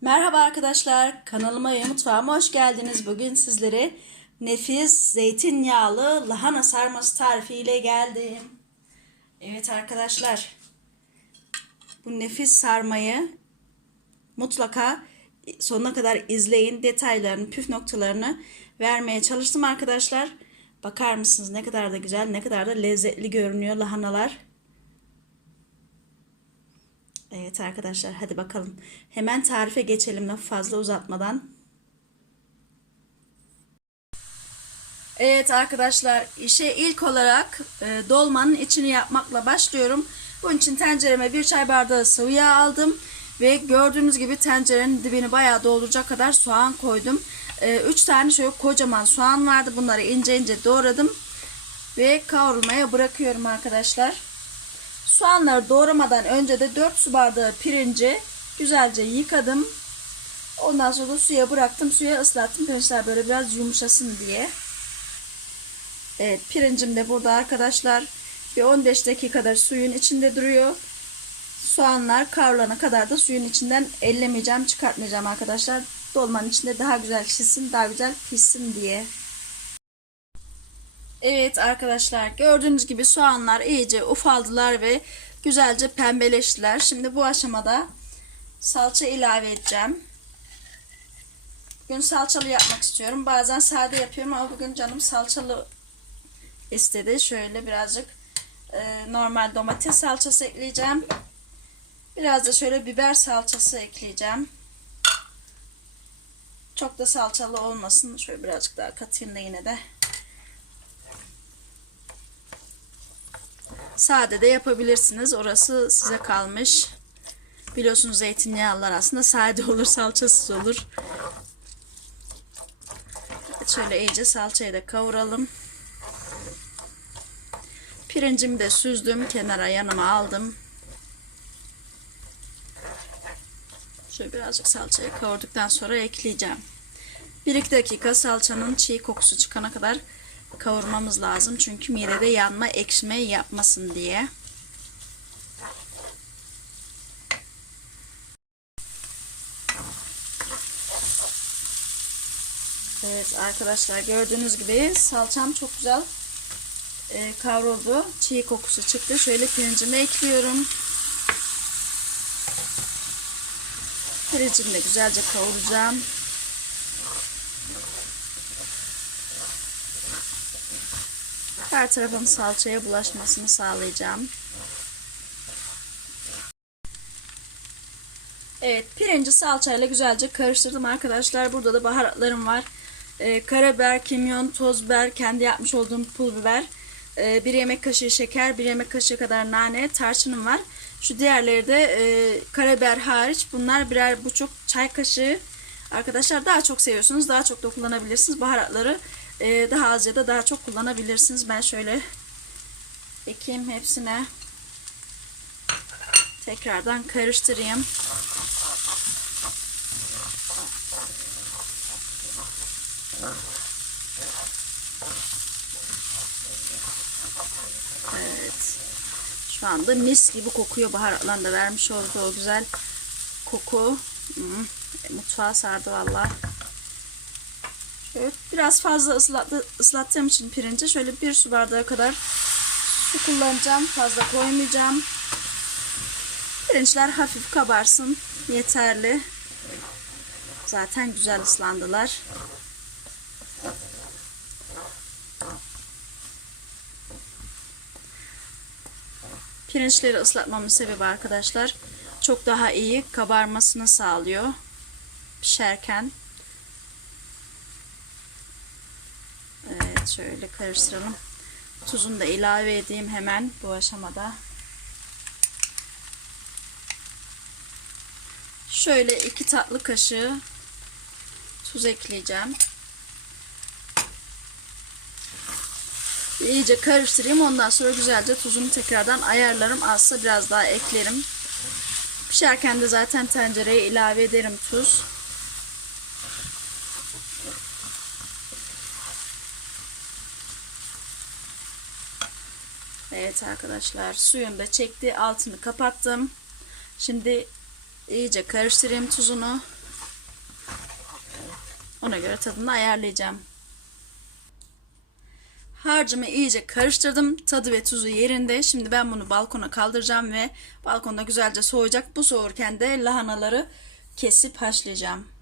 Merhaba arkadaşlar, kanalıma ve mutfağıma hoş geldiniz. Bugün sizlere nefis zeytinyağlı lahana sarması tarifiyle geldim. Evet arkadaşlar, bu nefis sarmayı mutlaka sonuna kadar izleyin. Detaylarını, püf noktalarını vermeye çalıştım arkadaşlar. Bakar mısınız ne kadar da güzel, ne kadar da lezzetli görünüyor lahanalar. Evet arkadaşlar hadi bakalım. Hemen tarife geçelim lafı fazla uzatmadan. Evet arkadaşlar işe ilk olarak e, dolmanın içini yapmakla başlıyorum. Bunun için tencereme bir çay bardağı sıvı yağ aldım. Ve gördüğünüz gibi tencerenin dibini bayağı dolduracak kadar soğan koydum. 3 tane şöyle kocaman soğan vardı. Bunları ince ince doğradım. Ve kavrulmaya bırakıyorum arkadaşlar. Soğanları doğramadan önce de 4 su bardağı pirinci güzelce yıkadım. Ondan sonra da suya bıraktım. Suya ıslattım. Pirinçler böyle biraz yumuşasın diye. Evet pirincim de burada arkadaşlar. Bir 15 dakikadır suyun içinde duruyor. Soğanlar kavrulana kadar da suyun içinden ellemeyeceğim, çıkartmayacağım arkadaşlar. Dolmanın içinde daha güzel pişsin, daha güzel pişsin diye. Evet arkadaşlar gördüğünüz gibi soğanlar iyice ufaldılar ve güzelce pembeleştiler. Şimdi bu aşamada salça ilave edeceğim. Bugün salçalı yapmak istiyorum. Bazen sade yapıyorum ama bugün canım salçalı istedi. Şöyle birazcık e, normal domates salçası ekleyeceğim. Biraz da şöyle biber salçası ekleyeceğim. Çok da salçalı olmasın. Şöyle birazcık daha katayım da yine de. Sade de yapabilirsiniz. Orası size kalmış. Biliyorsunuz zeytinyağlılar aslında sade olur, salçasız olur. Şöyle iyice salçayı da kavuralım. Pirincimi de süzdüm. Kenara yanıma aldım. Şöyle birazcık salçayı kavurduktan sonra ekleyeceğim. 1-2 dakika salçanın çiğ kokusu çıkana kadar kavurmamız lazım. Çünkü midede yanma, ekşime yapmasın diye. Evet arkadaşlar gördüğünüz gibi salçam çok güzel e, kavruldu. Çiğ kokusu çıktı. Şöyle pirincimi ekliyorum. Pirincimi de güzelce kavuracağım. Her tarafın salçaya bulaşmasını sağlayacağım. Evet pirinci salçayla güzelce karıştırdım arkadaşlar. Burada da baharatlarım var. Ee, karabiber, kimyon, toz biber, kendi yapmış olduğum pul biber. Ee, bir yemek kaşığı şeker, bir yemek kaşığı kadar nane, tarçınım var. Şu diğerleri de e, karabiber hariç. Bunlar birer buçuk çay kaşığı. Arkadaşlar daha çok seviyorsunuz. Daha çok da kullanabilirsiniz. Baharatları e, daha az ya da daha çok kullanabilirsiniz. Ben şöyle ekeyim hepsine. Tekrardan karıştırayım. Evet. Şu anda mis gibi kokuyor. Baharatların da vermiş olduğu o güzel koku. Hmm, mutfağa sardı valla. Şöyle biraz fazla ıslattı, ıslattığım için pirinci şöyle bir su bardağı kadar su kullanacağım. Fazla koymayacağım. Pirinçler hafif kabarsın. Yeterli. Zaten güzel ıslandılar. Pirinçleri ıslatmamın sebebi arkadaşlar çok daha iyi kabarmasını sağlıyor pişerken. Evet şöyle karıştıralım. Tuzunu da ilave edeyim hemen bu aşamada. Şöyle iki tatlı kaşığı tuz ekleyeceğim. İyice karıştırayım. Ondan sonra güzelce tuzunu tekrardan ayarlarım. Azsa biraz daha eklerim. Pişerken de zaten tencereye ilave ederim tuz. Evet arkadaşlar suyunu da çekti. Altını kapattım. Şimdi iyice karıştırayım tuzunu. Ona göre tadını ayarlayacağım. Harcımı iyice karıştırdım. Tadı ve tuzu yerinde. Şimdi ben bunu balkona kaldıracağım ve balkonda güzelce soğuyacak. Bu soğurken de lahanaları kesip haşlayacağım.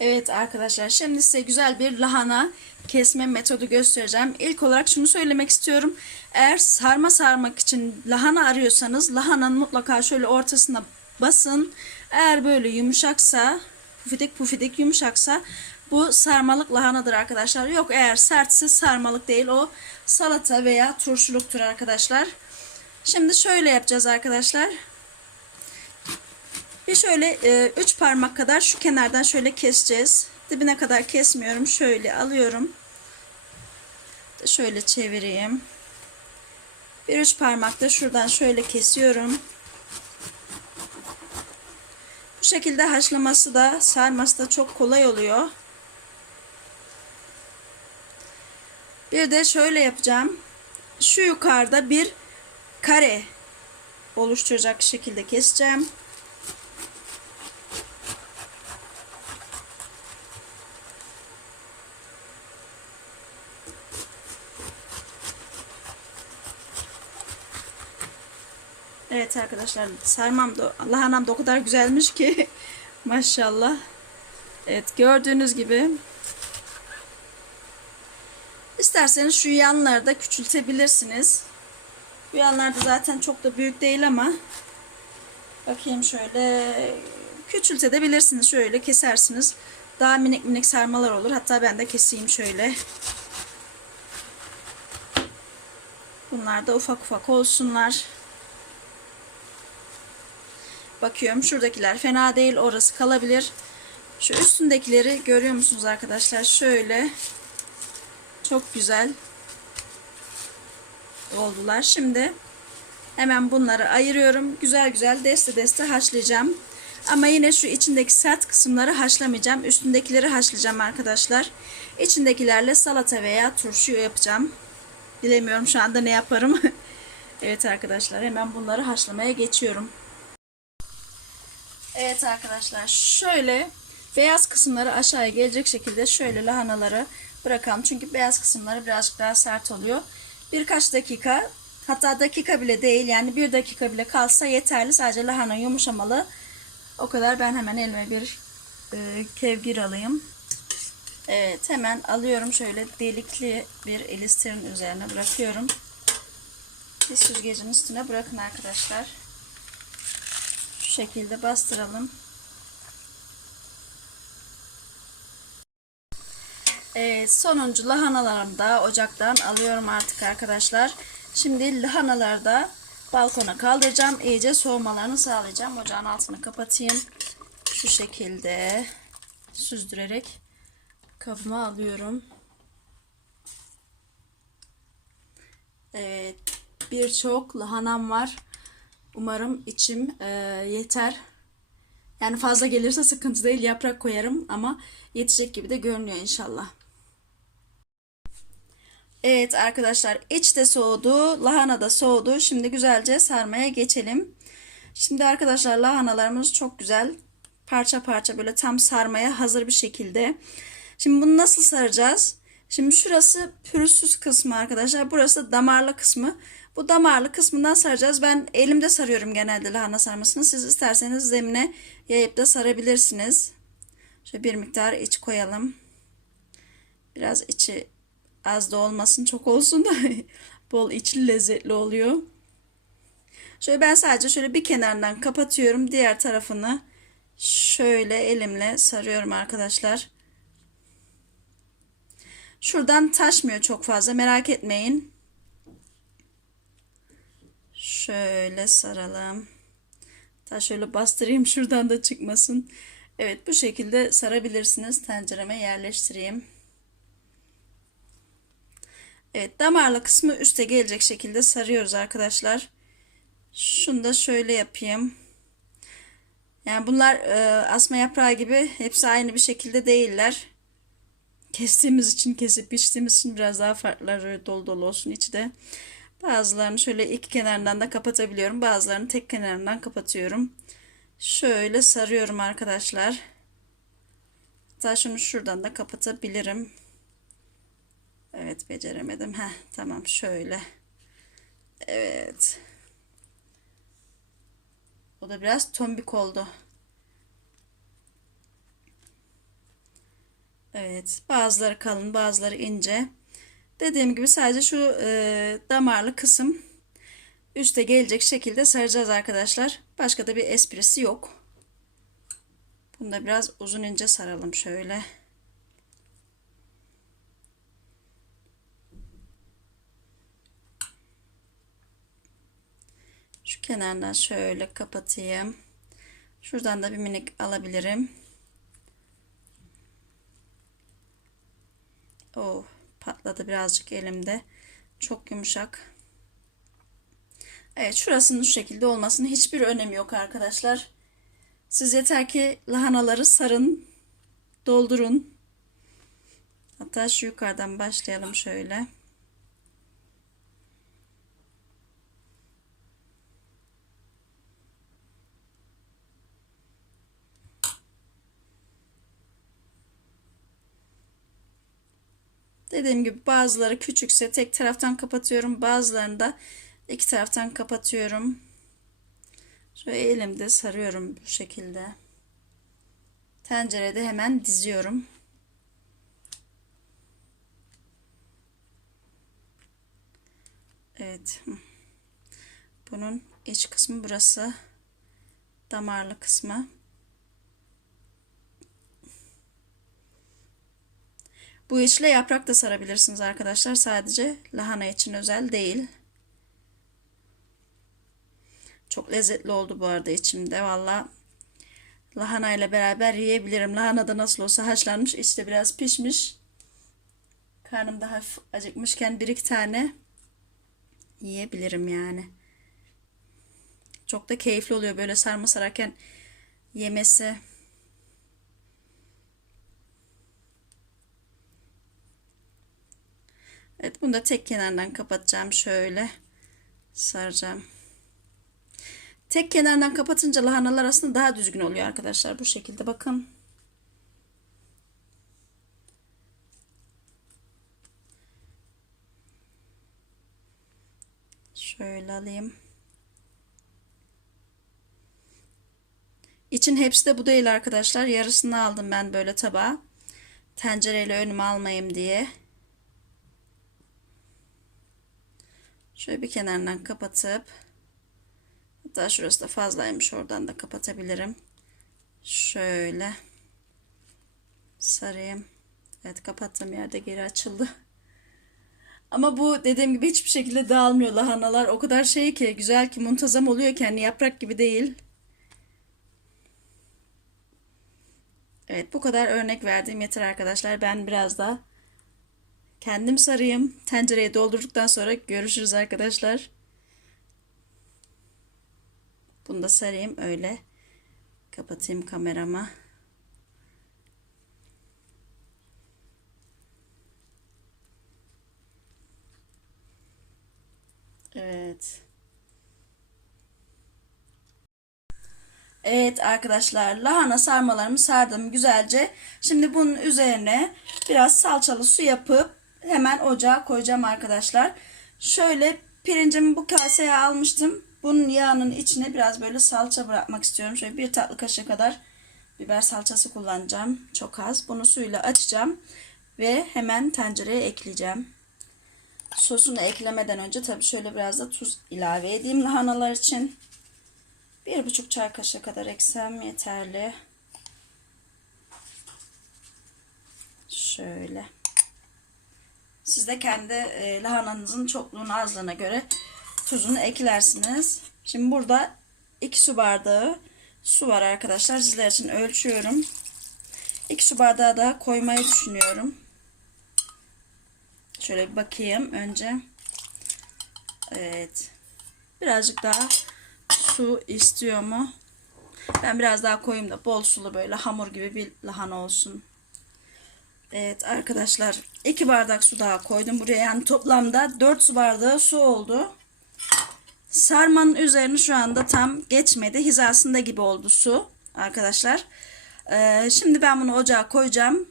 Evet arkadaşlar şimdi size güzel bir lahana kesme metodu göstereceğim. İlk olarak şunu söylemek istiyorum. Eğer sarma sarmak için lahana arıyorsanız lahananın mutlaka şöyle ortasına basın. Eğer böyle yumuşaksa pufidik pufidik yumuşaksa bu sarmalık lahanadır arkadaşlar. Yok eğer sertse sarmalık değil o salata veya turşuluktur arkadaşlar. Şimdi şöyle yapacağız arkadaşlar. Bir şöyle 3 e, parmak kadar şu kenardan şöyle keseceğiz. Dibine kadar kesmiyorum. Şöyle alıyorum. Şöyle çevireyim. Bir üç parmak da şuradan şöyle kesiyorum. Bu şekilde haşlaması da sarması da çok kolay oluyor. Bir de şöyle yapacağım. Şu yukarıda bir kare oluşturacak şekilde keseceğim. Evet arkadaşlar sarmam da lahanam da o kadar güzelmiş ki maşallah. Evet gördüğünüz gibi isterseniz şu yanları da küçültebilirsiniz. Bu yanlarda zaten çok da büyük değil ama bakayım şöyle küçültebilirsiniz. Şöyle kesersiniz. Daha minik minik sarmalar olur. Hatta ben de keseyim şöyle. Bunlar da ufak ufak olsunlar. Bakıyorum şuradakiler fena değil orası kalabilir. Şu üstündekileri görüyor musunuz arkadaşlar? Şöyle çok güzel oldular. Şimdi hemen bunları ayırıyorum. Güzel güzel deste deste haşlayacağım. Ama yine şu içindeki sert kısımları haşlamayacağım. Üstündekileri haşlayacağım arkadaşlar. İçindekilerle salata veya turşu yapacağım. Bilemiyorum şu anda ne yaparım. evet arkadaşlar hemen bunları haşlamaya geçiyorum. Evet arkadaşlar şöyle beyaz kısımları aşağıya gelecek şekilde şöyle lahanaları bırakalım. Çünkü beyaz kısımları birazcık daha sert oluyor. Birkaç dakika hatta dakika bile değil yani bir dakika bile kalsa yeterli. Sadece lahana yumuşamalı. O kadar ben hemen elime bir e, kevgir alayım. Evet hemen alıyorum şöyle delikli bir elisterin üzerine bırakıyorum. Bir süzgecin üstüne bırakın arkadaşlar şekilde bastıralım. Sonuncu lahanalarımı da ocaktan alıyorum artık arkadaşlar. Şimdi lahanaları da balkona kaldıracağım. İyice soğumalarını sağlayacağım. Ocağın altını kapatayım. Şu şekilde süzdürerek kabıma alıyorum. Evet, birçok lahanam var. Umarım içim e, yeter. Yani fazla gelirse sıkıntı değil. Yaprak koyarım ama yetecek gibi de görünüyor inşallah. Evet arkadaşlar iç de soğudu. Lahana da soğudu. Şimdi güzelce sarmaya geçelim. Şimdi arkadaşlar lahanalarımız çok güzel. Parça parça böyle tam sarmaya hazır bir şekilde. Şimdi bunu nasıl saracağız? Şimdi şurası pürüzsüz kısmı arkadaşlar. Burası damarlı kısmı. Bu damarlı kısmından saracağız. Ben elimde sarıyorum genelde lahana sarmasını. Siz isterseniz zemine yayıp da sarabilirsiniz. Şöyle bir miktar iç koyalım. Biraz içi az da olmasın çok olsun da bol içli lezzetli oluyor. Şöyle ben sadece şöyle bir kenarından kapatıyorum. Diğer tarafını şöyle elimle sarıyorum arkadaşlar. Şuradan taşmıyor çok fazla merak etmeyin. Şöyle saralım. Ta şöyle bastırayım şuradan da çıkmasın. Evet bu şekilde sarabilirsiniz. Tencereme yerleştireyim. Evet damarlı kısmı üste gelecek şekilde sarıyoruz arkadaşlar. Şunu da şöyle yapayım. Yani bunlar e, asma yaprağı gibi hepsi aynı bir şekilde değiller. Kestiğimiz için kesip biçtiğimiz için biraz daha farklı dolu dolu olsun içi de. Bazılarını şöyle iki kenarından da kapatabiliyorum. Bazılarını tek kenarından kapatıyorum. Şöyle sarıyorum arkadaşlar. Hatta şunu şuradan da kapatabilirim. Evet beceremedim. Heh, tamam şöyle. Evet. O da biraz tombik oldu. Evet. Bazıları kalın bazıları ince. Dediğim gibi sadece şu e, damarlı kısım üste gelecek şekilde saracağız arkadaşlar. Başka da bir esprisi yok. Bunu da biraz uzun ince saralım şöyle. Şu kenardan şöyle kapatayım. Şuradan da bir minik alabilirim. Oh patladı birazcık elimde. Çok yumuşak. Evet şurasının şu şekilde olmasının hiçbir önemi yok arkadaşlar. Siz yeter ki lahanaları sarın, doldurun. Hatta şu yukarıdan başlayalım şöyle. Dediğim gibi bazıları küçükse tek taraftan kapatıyorum. Bazılarını da iki taraftan kapatıyorum. Şöyle elimde sarıyorum bu şekilde. Tencerede hemen diziyorum. Evet. Bunun iç kısmı burası. Damarlı kısmı. Bu içle yaprak da sarabilirsiniz arkadaşlar. Sadece lahana için özel değil. Çok lezzetli oldu bu arada içimde. Valla lahana ile beraber yiyebilirim. Lahana da nasıl olsa haşlanmış. İçte biraz pişmiş. Karnım da hafif acıkmışken bir iki tane yiyebilirim yani. Çok da keyifli oluyor böyle sarma sararken yemesi. Evet bunu da tek kenardan kapatacağım. Şöyle saracağım. Tek kenardan kapatınca lahanalar aslında daha düzgün oluyor arkadaşlar. Bu şekilde bakın. Şöyle alayım. İçin hepsi de bu değil arkadaşlar. Yarısını aldım ben böyle tabağa. Tencereyle önüme almayayım diye. Şöyle bir kenarından kapatıp hatta şurası da fazlaymış oradan da kapatabilirim. Şöyle sarayım. Evet kapattığım yerde geri açıldı. Ama bu dediğim gibi hiçbir şekilde dağılmıyor lahanalar. O kadar şey ki güzel ki muntazam oluyor kendi hani yaprak gibi değil. Evet bu kadar örnek verdiğim yeter arkadaşlar. Ben biraz da kendim sarayım. Tencereye doldurduktan sonra görüşürüz arkadaşlar. Bunu da sarayım öyle. Kapatayım kamerama. Evet. Evet arkadaşlar lahana sarmalarımı sardım güzelce. Şimdi bunun üzerine biraz salçalı su yapıp hemen ocağa koyacağım arkadaşlar. Şöyle pirincimi bu kaseye almıştım. Bunun yağının içine biraz böyle salça bırakmak istiyorum. Şöyle bir tatlı kaşığı kadar biber salçası kullanacağım. Çok az. Bunu suyla açacağım. Ve hemen tencereye ekleyeceğim. Sosunu eklemeden önce tabii şöyle biraz da tuz ilave edeyim lahanalar için. Bir buçuk çay kaşığı kadar eksem yeterli. Şöyle. Siz de kendi e, lahananızın çokluğuna azlığına göre tuzunu eklersiniz. Şimdi burada 2 su bardağı su var arkadaşlar. Sizler için ölçüyorum. 2 su bardağı daha koymayı düşünüyorum. Şöyle bir bakayım önce. Evet. Birazcık daha su istiyor mu? Ben biraz daha koyayım da bol sulu böyle hamur gibi bir lahana olsun. Evet arkadaşlar 2 bardak su daha koydum buraya. Yani toplamda 4 su bardağı su oldu. Sarmanın üzerini şu anda tam geçmedi. Hizasında gibi oldu su arkadaşlar. Ee, şimdi ben bunu ocağa koyacağım.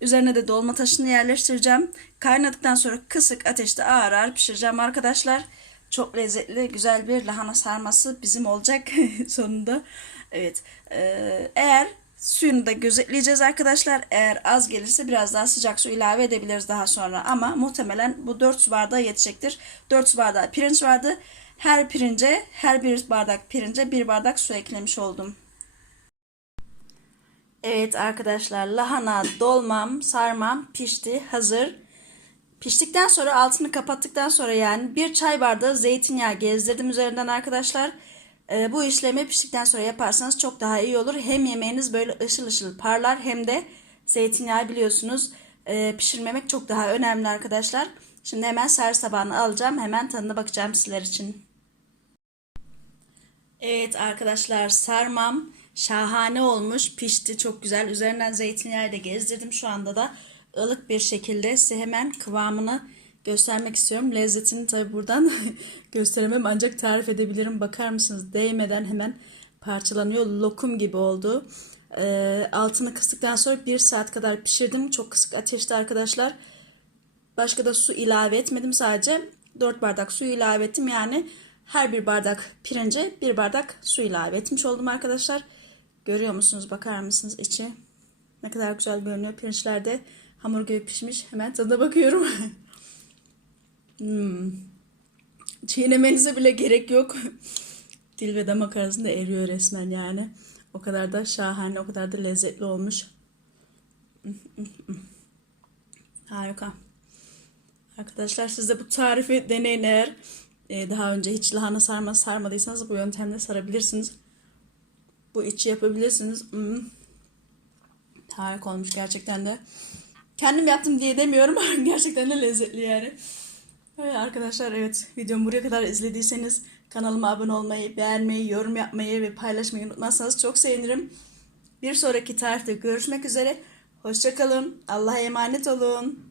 Üzerine de dolma taşını yerleştireceğim. Kaynadıktan sonra kısık ateşte ağır ağır pişireceğim arkadaşlar. Çok lezzetli, güzel bir lahana sarması bizim olacak sonunda. Evet. Ee, eğer suyunu da gözetleyeceğiz arkadaşlar. Eğer az gelirse biraz daha sıcak su ilave edebiliriz daha sonra. Ama muhtemelen bu 4 su bardağı yetecektir. 4 su bardağı pirinç vardı. Her pirince, her bir bardak pirince bir bardak su eklemiş oldum. Evet arkadaşlar lahana dolmam, sarmam pişti, hazır. Piştikten sonra altını kapattıktan sonra yani bir çay bardağı zeytinyağı gezdirdim üzerinden arkadaşlar. Ee, bu işlemi piştikten sonra yaparsanız çok daha iyi olur. Hem yemeğiniz böyle ışıl ışıl parlar hem de zeytinyağı biliyorsunuz e, pişirmemek çok daha önemli arkadaşlar. Şimdi hemen servis tabağını alacağım. Hemen tadına bakacağım sizler için. Evet arkadaşlar sarmam şahane olmuş pişti çok güzel üzerinden zeytinyağı da gezdirdim şu anda da ılık bir şekilde size hemen kıvamını göstermek istiyorum lezzetini tabi buradan gösteremem ancak tarif edebilirim bakar mısınız değmeden hemen parçalanıyor lokum gibi oldu ee, altını kıstıktan sonra bir saat kadar pişirdim çok kısık ateşte arkadaşlar Başka da su ilave etmedim sadece 4 bardak su ilave ettim. Yani her bir bardak pirince bir bardak su ilave etmiş oldum arkadaşlar. Görüyor musunuz? Bakar mısınız içi? Ne kadar güzel görünüyor. Pirinçler de hamur gibi pişmiş. Hemen tadına bakıyorum. hmm. Çiğnemenize bile gerek yok. Dil ve damak arasında eriyor resmen yani. O kadar da şahane, o kadar da lezzetli olmuş. Harika. Arkadaşlar siz de bu tarifi deneyin eğer e, daha önce hiç lahana sarma sarmadıysanız bu yöntemle sarabilirsiniz. Bu içi yapabilirsiniz. Hmm. Harika olmuş gerçekten de. Kendim yaptım diye demiyorum. gerçekten de lezzetli yani. Evet arkadaşlar evet videomu buraya kadar izlediyseniz kanalıma abone olmayı, beğenmeyi, yorum yapmayı ve paylaşmayı unutmazsanız çok sevinirim. Bir sonraki tarifte görüşmek üzere. Hoşçakalın. Allah'a emanet olun.